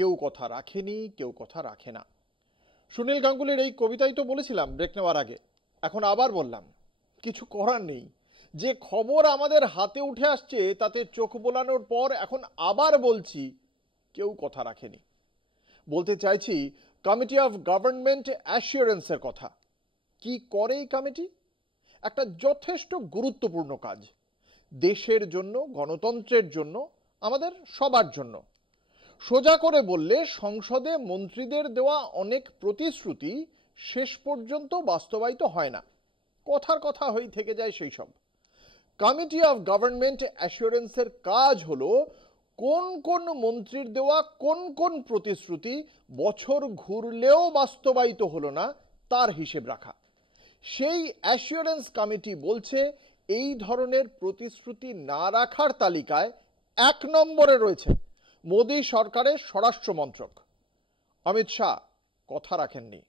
কেউ কথা রাখেনি, কেউ কথা রাখে না। সুনীল গাঙ্গুলির এই কবিতাই তো বলেছিলাম ব্রেক নেওয়ার আগে, এখন আবার বললাম, কিছু করার নেই। যে খবর আমাদের হাতে উঠে আসছে তাতে চোখ বোলানোর পর এখন আবার বলছি, কেউ কথা রাখেনি। বলতে চাইছি কমিটি অফ গভর্নমেন্ট অ্যাসিওরেন্সের কথা। কি করে এই কমিটি? একটা যথেষ্ট গুরুত্বপূর্ণ কাজ, দেশের জন্য, গণতন্ত্রের জন্য, আমাদের সবার জন্য। সোজা করে বললে সংসদে মন্ত্রীদের দেওয়া অনেক প্রতিশ্রুতি শেষ পর্যন্ত বাস্তবায়িত হয় না, কথার কথা হয়ে থেকে যায় সেই সব। কমিটি অফ গভর্নমেন্ট অ্যাসিওরেন্সের কাজ হলো কোন কোন মন্ত্রীর দেওয়া কোন কোন প্রতিশ্রুতি বছর ঘুরলেও বাস্তবায়িত হলো না তার হিসেব রাখা। সেই অ্যাসিওরেন্স কমিটি বলছে এই ধরনের প্রতিশ্রুতি না রাখার তালিকায় 1 নম্বরে রয়েছে মোদী সরকারের স্বরাষ্ট্র মন্ত্রক। অমিত শাহ কথা রাখেননি।